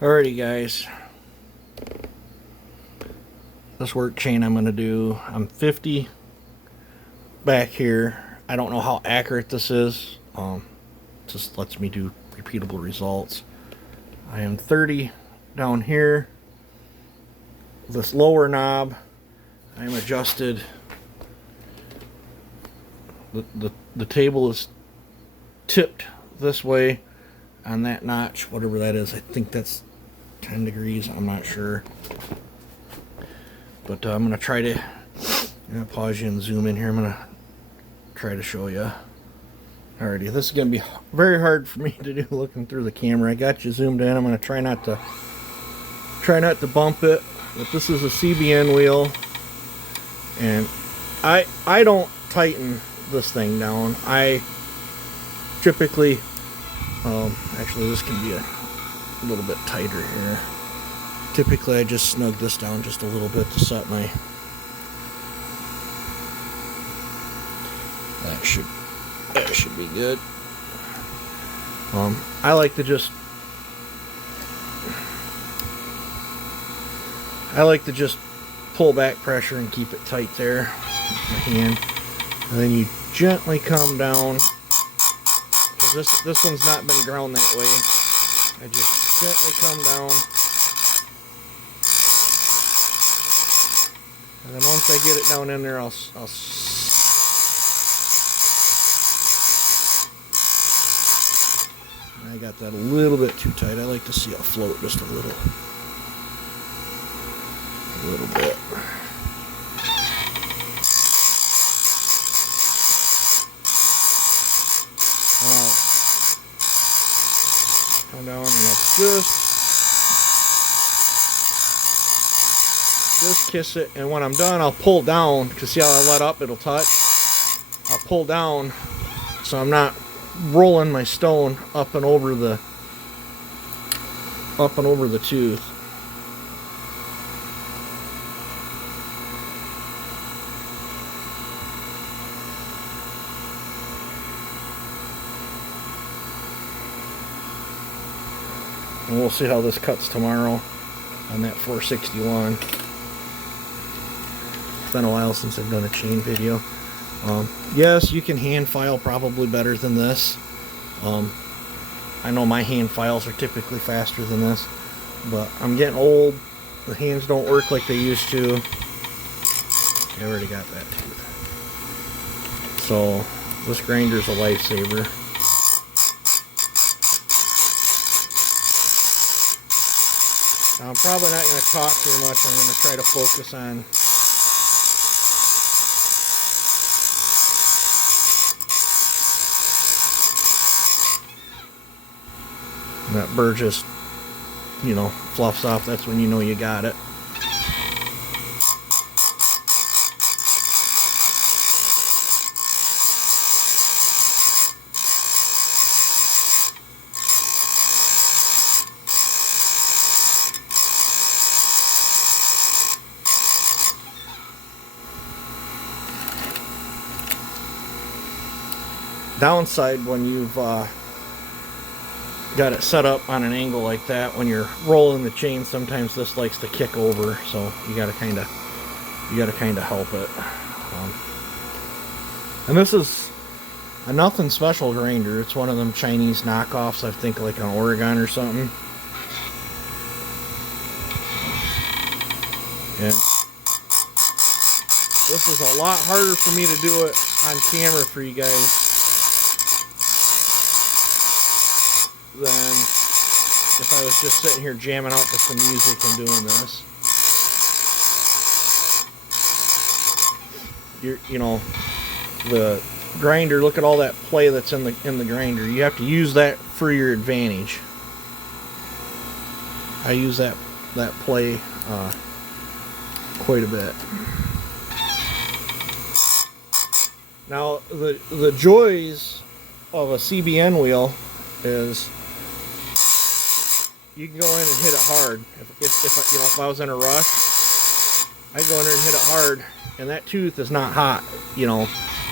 Alrighty guys, this work chain I'm 50 back here. I don't know how accurate this is. Just lets me do repeatable results. I am 30 down here. This lower knob, I am adjusted. The table is tipped this way on that notch, whatever that is. I think that's 10 degrees, I'm not sure. But I'm going to try to pause you and zoom in here. I'm going to try to show you. Alrighty, this is going to be very hard for me to do looking through the camera. I got you zoomed in. I'm going to try not to bump it. But this is a CBN wheel, and I don't tighten this thing down. I typically actually this can be a little bit tighter here. Typically I just snug this down just a little bit to set my that should be good. I like to just pull back pressure and keep it tight there with my hand, and then you gently come down, because this one's not been ground that way. I just gently come down, and then once I get it down in there, I'll I got that a little bit too tight. I like to see it float just a little bit. And I'll come down and I'll just kiss it, and when I'm done I'll pull down, because see how I let up, it'll touch. I'll pull down so I'm not rolling my stone up and over the tooth. And we'll see how this cuts tomorrow on that 461. It's been a while since I've done a chain video. Yes, you can hand file probably better than this. I know my hand files are typically faster than this, but I'm getting old. The hands don't work like they used to. I already got that tooth. So this grinder's a lifesaver. Now, I'm probably not going to talk too much. I'm going to try to focus on that burr just, fluffs off. That's when you know you got it. Downside when you've got it set up on an angle like that, when you're rolling the chain, sometimes this likes to kick over, so you gotta kind of help it. And this is a nothing special grinder. It's one of them Chinese knockoffs, I think, like an Oregon or something. And this is a lot harder for me to do it on camera for you guys than if I was just sitting here jamming out to some music and doing this. The grinder, look at all that play that's in the grinder. You have to use that for your advantage. I use that play quite a bit. Now the joys of a CBN wheel is you can go in and hit it hard. If I was in a rush, I go in there and hit it hard, and that tooth is not hot.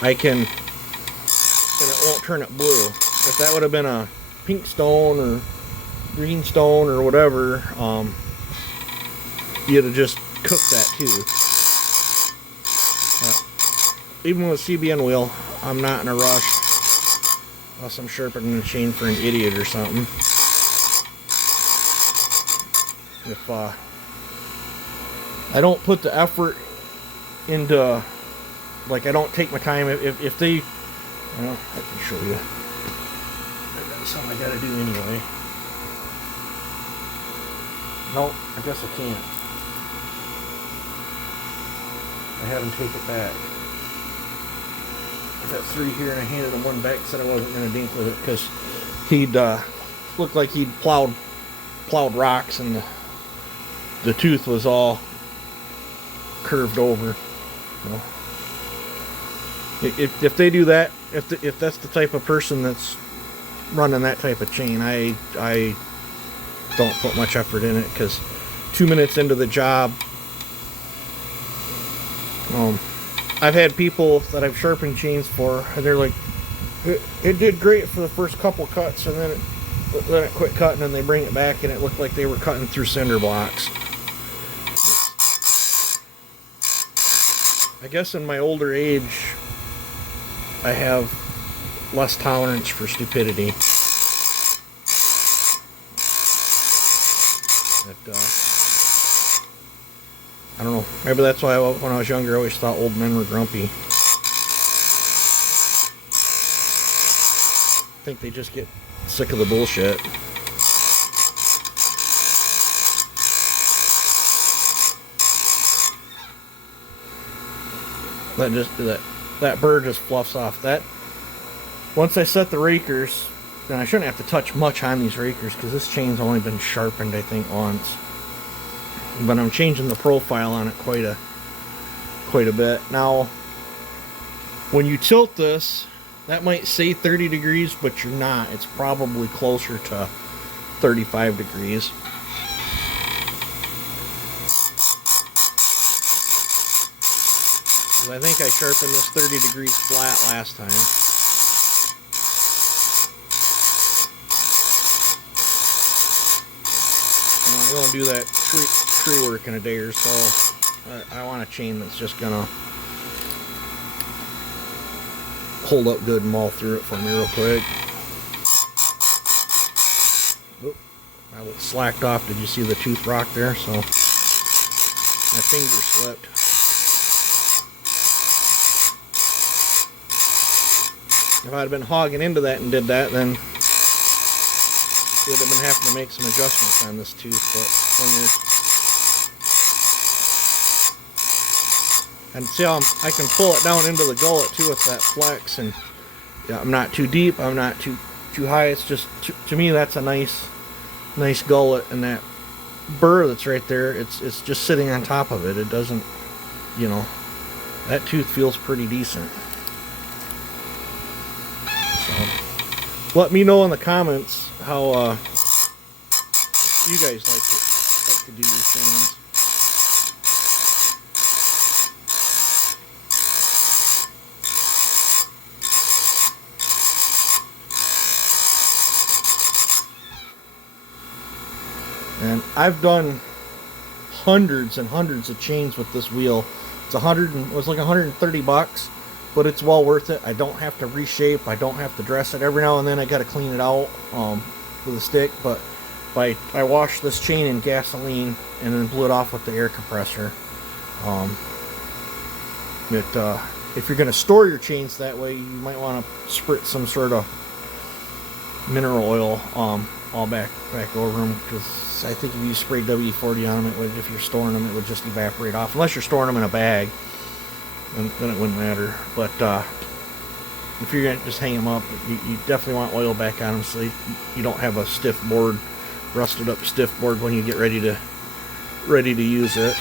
I can, and it won't turn it blue. If that would have been a pink stone or greenstone or whatever, you'd have just cooked that too. But even with a CBN wheel, I'm not in a rush unless I'm sharpening the chain for an idiot or something. If I don't put the effort into, like, I don't take my time. If they, well, I can show you. That's something I gotta do anyway. No, I guess I can't. I had him take it back. I got 3 here and I handed him one back, said I wasn't gonna dink with it because he'd looked like he'd plowed rocks and the tooth was all curved over. So, if they do that, if that's the type of person that's running that type of chain, I don't put much effort in it, because 2 minutes into the job, I've had people that I've sharpened chains for, and they're like, it did great for the first couple cuts, and then it quit cutting, and they bring it back, and it looked like they were cutting through cinder blocks. I guess in my older age, I have less tolerance for stupidity. I don't know. Maybe that's why when I was younger, I always thought old men were grumpy. I think they just get sick of the bullshit. That burr just fluffs off. That once I set the rakers, then I shouldn't have to touch much on these rakers because this chain's only been sharpened, I think, once. But I'm changing the profile on it quite a bit. Now, when you tilt this, that might say 30 degrees, but you're not. It's probably closer to 35 degrees. I think I sharpened this 30 degrees flat last time. I'm going to do that tree work in a day or so. I want a chain that's just going to hold up good and maul through it for me real quick. Oop, I slacked off. Did you see the tooth rock there? So my finger slipped. If I'd been hogging into that and did that, then you'd have been having to make some adjustments on this tooth. But when you're, and see how I can pull it down into the gullet too with that flex, and yeah, I'm not too deep, I'm not too high. It's just to me that's a nice gullet, and that burr that's right there, it's just sitting on top of it. It doesn't, you know, that tooth feels pretty decent. Let me know in the comments how you guys like to do your chains. And I've done hundreds and hundreds of chains with this wheel. It was like $130. But it's well worth it. I don't have to reshape. I don't have to dress it. Every now and then I got to clean it out with a stick. But I washed this chain in gasoline and then blew it off with the air compressor. If you're going to store your chains that way, you might want to spritz some sort of mineral oil all back over them, because I think if you spray WD-40 on them, if you're storing them, it would just evaporate off. Unless you're storing them in a bag. And then it wouldn't matter. But if you're going to just hang them up, you definitely want oil back on them so you don't have a stiff board, rusted up stiff board when you get ready to use it.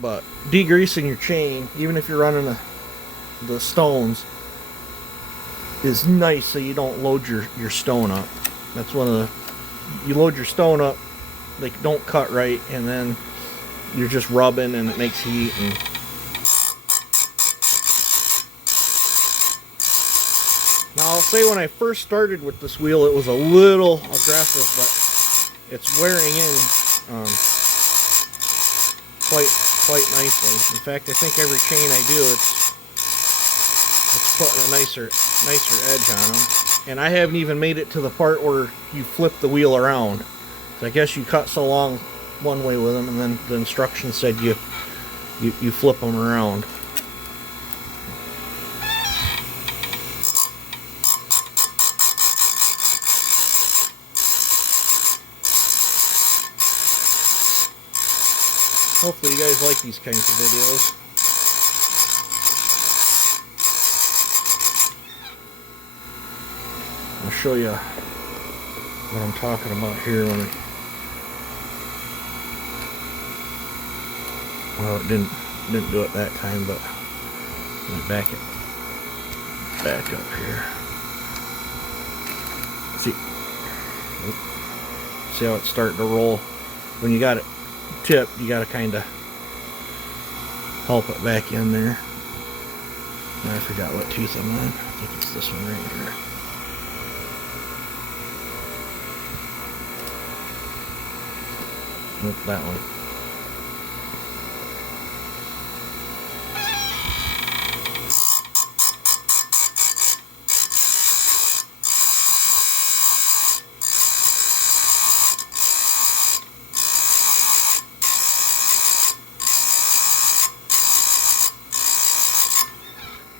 But degreasing your chain, even if you're running the stones, is nice so you don't load your stone up. That's one of the, you load your stone up they don't cut right, and then you're just rubbing and it makes heat. And now I'll say when I first started with this wheel it was a little aggressive, but it's wearing in quite nicely. In fact, I think every chain I do it's putting a nicer edge on them. And I haven't even made it to the part where you flip the wheel around. So I guess you cut so long one way with them, and then the instructions said you flip them around. Hopefully you guys like these kinds of videos. I'll show you what I'm talking about here when it, well, it didn't do it that time, but let me back up here. See how it's starting to roll. When you got it tipped, you got to kind of help it back in there. I forgot what tooth I'm on. I think it's this one right here. Nope, that one.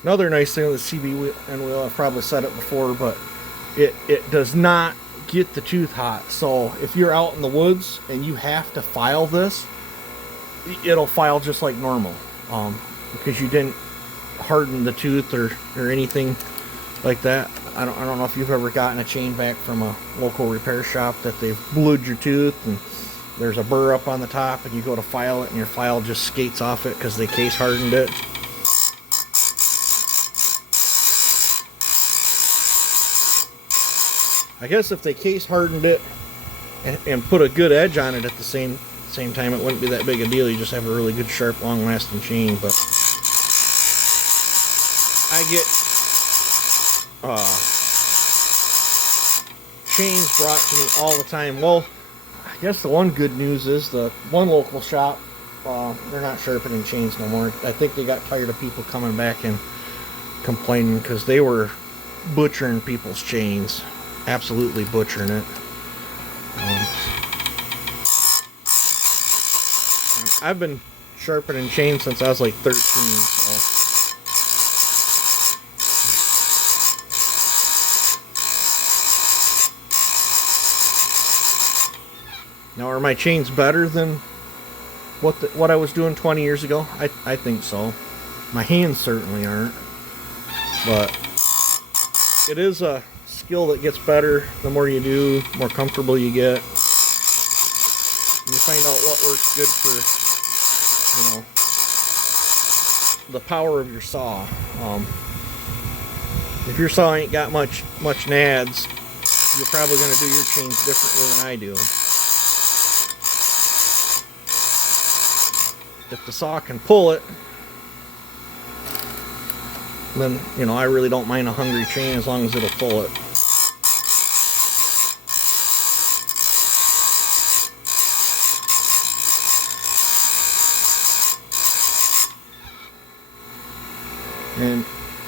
Another nice thing with the CB wheel, I've probably said it before, but it does not get the tooth hot. So if you're out in the woods and you have to file this, it'll file just like normal, because you didn't harden the tooth or anything like that. I don't know if you've ever gotten a chain back from a local repair shop that they've blued your tooth and there's a burr up on the top, and you go to file it and your file just skates off it because they case hardened it. I guess if they case hardened it and put a good edge on it at the same time, it wouldn't be that big a deal. You just have a really good, sharp, long-lasting chain. But I get chains brought to me all the time. Well, I guess the one good news is the one local shop, they're not sharpening chains no more. I think they got tired of people coming back and complaining because they were butchering people's chains. Absolutely butchering it. I've been sharpening chains since I was like 13, so. Now, are my chains better than what I was doing 20 years ago? I think so. My hands certainly aren't, but it is a skill that gets better the more you do, more comfortable you get. And you find out what works good for, the power of your saw. If your saw ain't got much nads, you're probably going to do your chains differently than I do. If the saw can pull it, then, I really don't mind a hungry chain as long as it'll pull it. And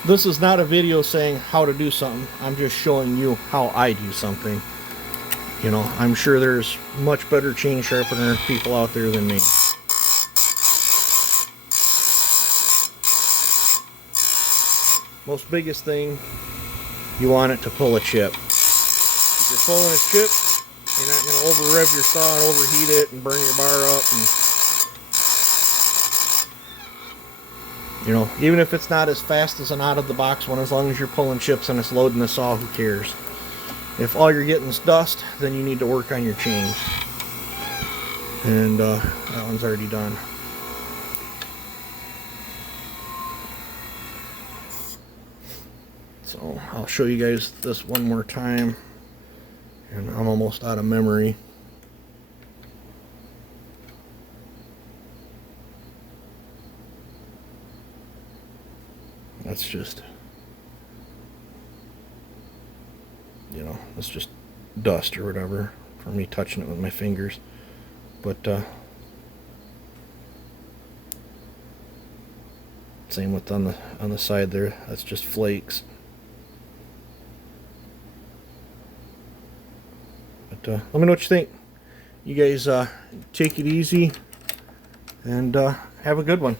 this is not a video saying how to do something. I'm just showing you how I do something. I'm sure there's much better chain sharpener people out there than me. Most biggest thing, you want it to pull a chip. If you're pulling a chip, you're not going to over rev your saw and overheat it and burn your bar up. And even if it's not as fast as an out of the box one, as long as you're pulling chips and it's loading the saw, who cares? If all you're getting is dust, then you need to work on your chains. And that one's already done. So I'll show you guys this one more time, and I'm almost out of memory. That's just, you know, that's just dust or whatever for me touching it with my fingers. But same with on the side there. That's just flakes. But let me know what you think. You guys take it easy and have a good one.